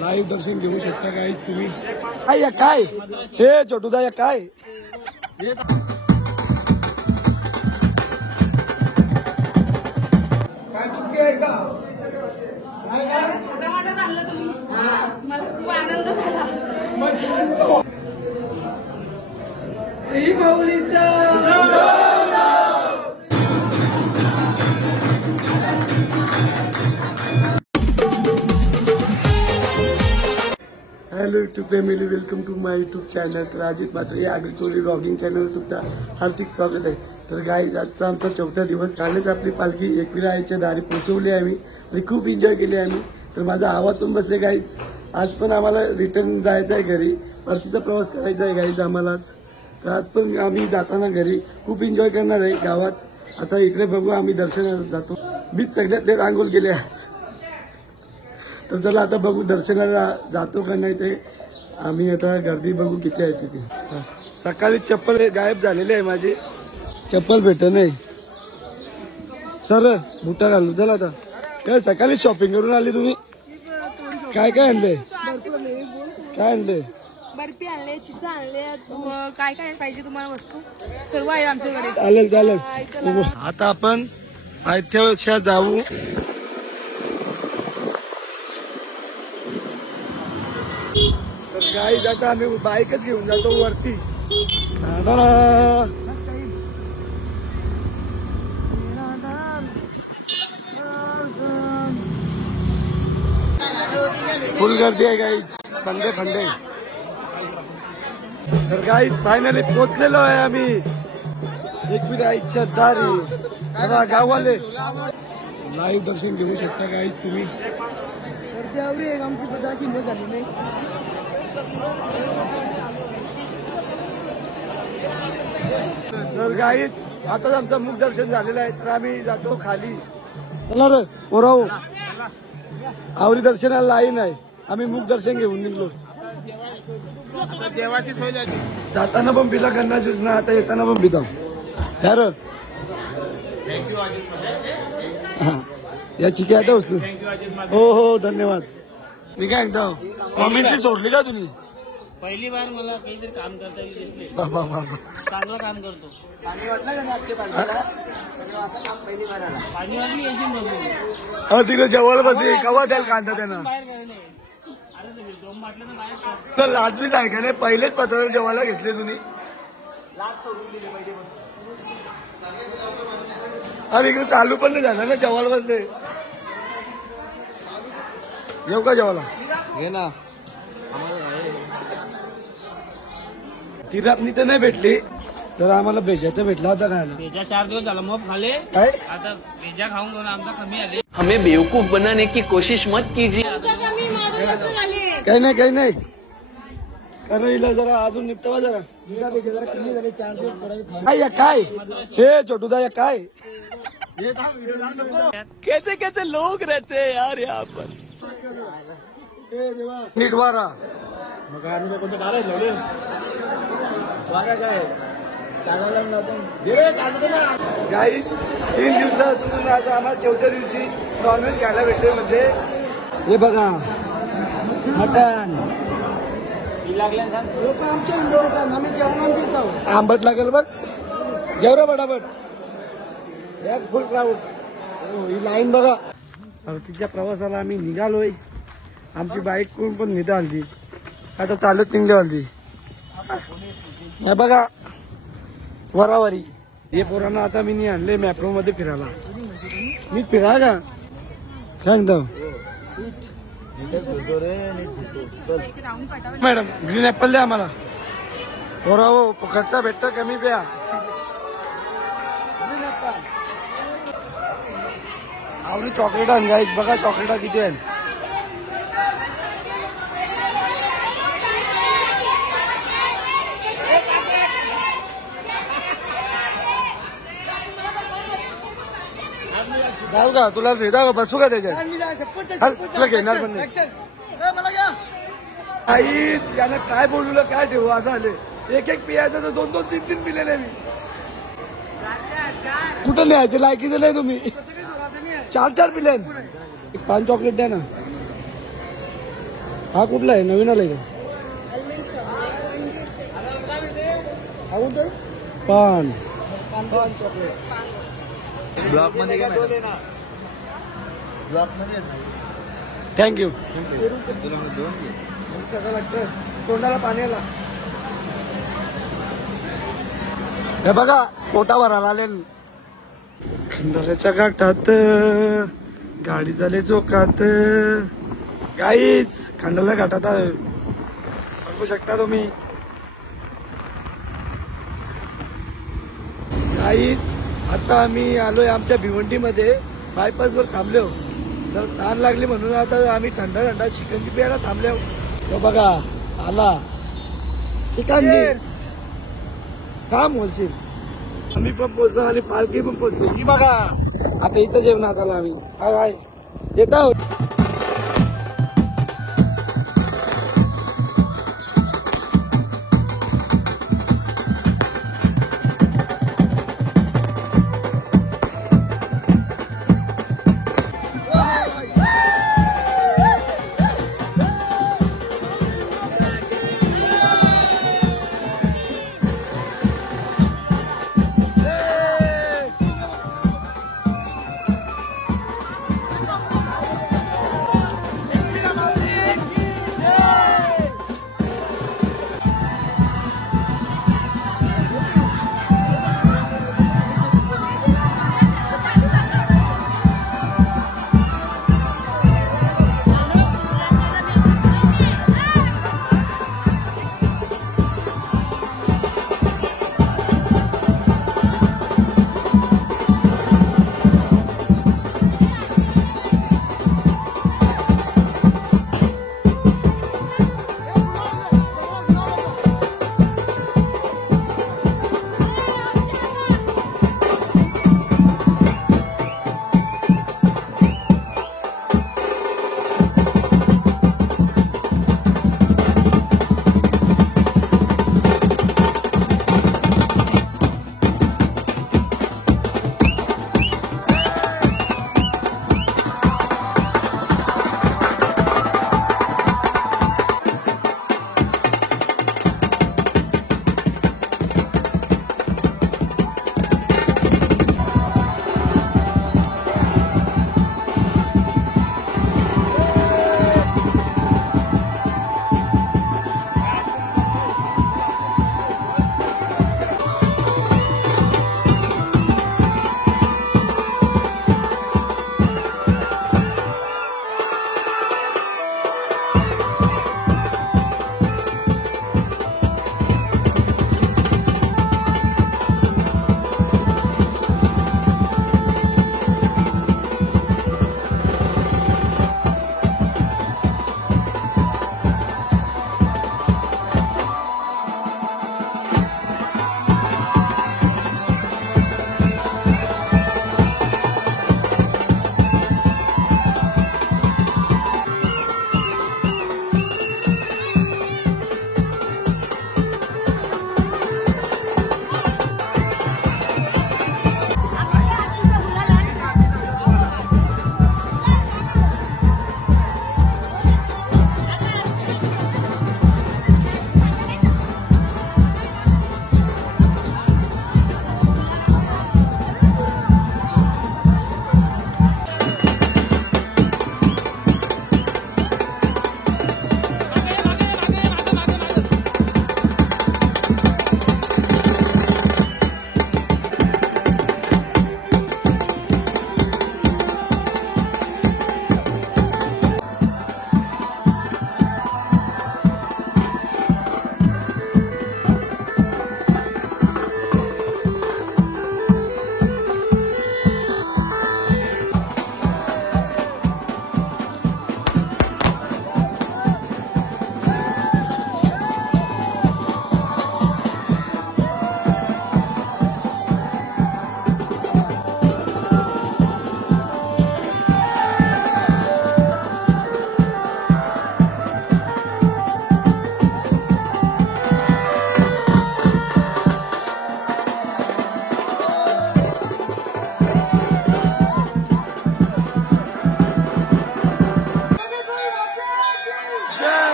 Live दर्शन घेऊ शकता guys तुम्ही। काय या काय हे छोटूदा या काय मला खूप आनंद झाला। Hello YouTube family, welcome to my YouTube channel. तर अजित म्हात्रे आगरी ब्लॉगिंग चॅनल तुमचा हार्दिक स्वागत आहे। तर गाईज आजचा आमचा 4था दिवस। कालच आपली पालखी एकविरा आईच्या दारी पोहोचवली आम्ही आणि खूप एन्जॉय केली आम्ही। तर माझा आवाज पण बसले गाईज। आज पण आम्हाला रिटर्न जायचं आहे घरी, परतीचा प्रवास करायचा आहे गाईज आम्हाला आज। तर आज पण आम्ही जाताना घरी खूप एन्जॉय करणार आहे गावात। आता इकडे बघू आम्ही दर्शनाला जातो। मीच सगळ्यात लेट आंघोळ केले आज। तर चला आता बघू दर्शनाला जातो का नाही ते। आम्ही आता गर्दी बघू किती आहे तिथे। सकाळी चप्पल गायब झालेली आहे माझी, चप्पल भेटत नाही। सर बुटा घालू चला आता। काय सकाळी शॉपिंग करून आली तुम्ही? काय काय आणले? काय आणले? बर्फी आणले, चिचा आणले, काय काय पाहिजे तुम्हाला वस्तू सर्व आहे आमच्याकडे। चालेल चालेल। आता आपण पायथ्याशा जाऊ। तर गाईज आता आम्ही बाईकच घेऊन जातो वरती। फुल गर्दी आहे गाईज, संडे फंडे। तर गाईज फायनली पोहोचलेलो आहे आम्ही एकविरा आईच्या दारी। बघा गाववाले लाईव्ह दर्शन घेऊ शकता गाईज तुम्ही। आमची पदाची मजा झाली नाही। तर गाईज आताच आमचं मुख दर्शन झालेलं आहे। तर आम्ही जातो खाली। चला रे पोराव, आवरी दर्शनाला लाईन आहे। आम्ही मुख दर्शन घेऊन निघलो। देवाची सोय झाली। जाताना पण पिला करणार ज्यूस ना, आता येताना पण पिता यार। हा याची काय आता वस्तू। हो हो धन्यवाद। मी काय म्हणतो कॉमेंट्री सोडली का तुम्ही? पहिली बार मला काहीतरी काम करता येईल दिसले। बाबा बाबा चांगलं काम करतो। पाणी वाटलं का आपल्या पालखीला? पहिली बार आला पाणी वाली यायची नव्हती। तिकडे जवळ बसली कवा द्याल कांदा त्यांना। बाहेर करणे अरे दोन बाटल्या तर बाहेर तर लाजमीच आहे का नाही? पहिलेच पत्र जेवायला घेतले तुम्ही। अरे इकडे चालू पण नाही झालं ना, जेवायला बसले। येऊ का जेवायला? घे ना। तिरापणी तर नाही भेटली, तर आम्हाला भेजाचं भेटला होता खायला। भेजा 4 दिवस झाला मग खाले। काय आता भेजा खाऊन घेऊन आमचा कमी आले। हमें बेवकूफ बनाने की कोशिश मत कीजिए। काही नाही काही नाही। कारण हिला जरा अजून निपटवा जरा। काय या काय हे छोटूदा या काय कैसे कैसे लोग रहते हैं यार यहाँ पर। नीट वारा गाईज 3 दिवसातून आता आम्हाला 4थ्या दिवशी नॉनव्हेज खायला भेटते। म्हणजे हे बघा मटन लोक आमच्या इंडोर येतात, आम्ही जेवण पितो। आंबट लागेल बघ, जेवढं बटाबट या फुल क्राऊड। ही लाईन बघा। परतीच्या प्रवासाला आम्ही निघालोय। आमची बाईक कोण पण नेता आली, आता चालत निघली आली। हे बघा वरावरी हे पोरांना आता मी नाही आणले मॅप्रो मध्ये फिरायला। मी फिरा का सांगतो मॅडम ग्रीन ऍपल द्या आम्हाला। पोरा हो खर्चा भेटतं कमी प्या। आवडी चॉकलेट आण गाईज, बघा चॉकलेटा किती आहे। जाऊ का तुला जाऊ बसू का त्याच्यात? तुला घेणार पण नाही। आईच यानं काय बोलू काय ठेवू असं आले। एक एक पियाचं तर 2-2, 3-3 पिलेले मी। कुठं लिहायचे लायकीचे नाही तुम्ही? 4-4 पिले। एक 5 चॉकलेट द्या ना। हा कुठला आहे नवीन आलाय का हा कोणता आहे? पान ब्लॉक मध्ये थँक्यू तुला मी 2 घे. कसं लागतं तोंडाला पाण्याला हे बघा पोटा भरायला आले खंडाल्याच्या घाटात गाडी झाले चोकात काहीच खंडाला घाटात आहे. बघू शकता तुम्ही काहीच आता आम्ही आलोय आमच्या भिवंडीमध्ये बायपास वर थांबलो जर ताण लागली म्हणून आता आम्ही थंड थंड शिकंजी प्यायला थांबलो तो बघा आला शिकंजी काम बोलशील आम्ही पण पोहोचलो आणि पालखी पण पोहोचलो ही बघा आता इथं जेवणात आला आम्ही हाय हाय येत आहोत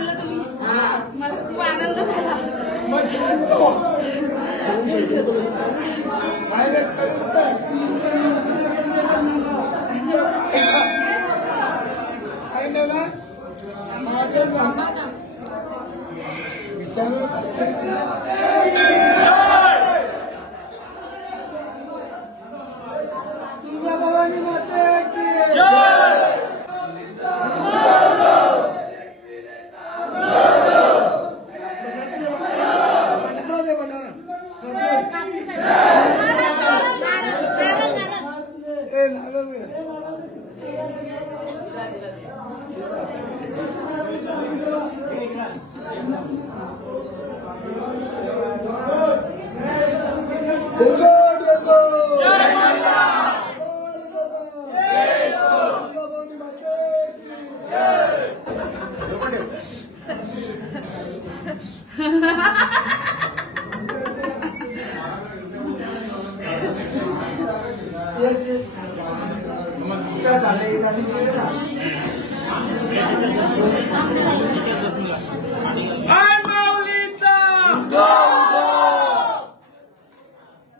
आणलं तुम्ही मला खूप आनंद झाला.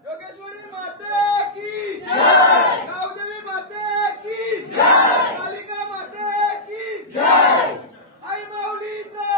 योगेश्वरी माते की जय, गावदेवी माते की जय, कालिका माते की जय, आई माऊलीचा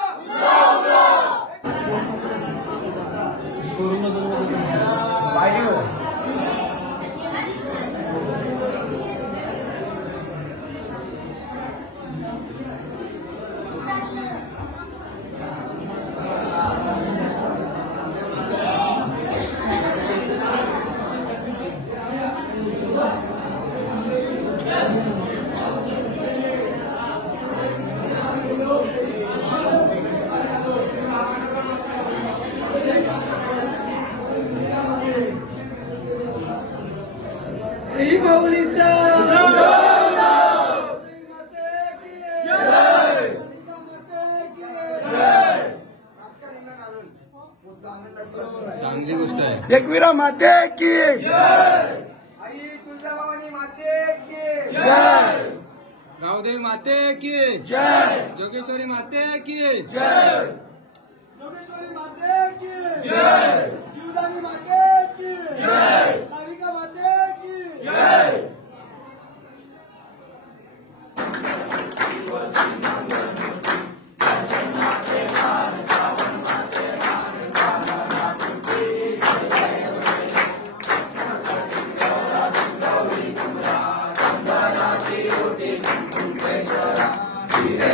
आई माऊलीचा चांगली गोष्ट आहे. एकविरा माते की आई तुळजाभवानी माते की जय, गावदेवी माते की जय, जोगेश्वरी माते की जय, योगेश्वरी माते की जय, जीवदानी माते की जय, कालिका माते की जय. Hare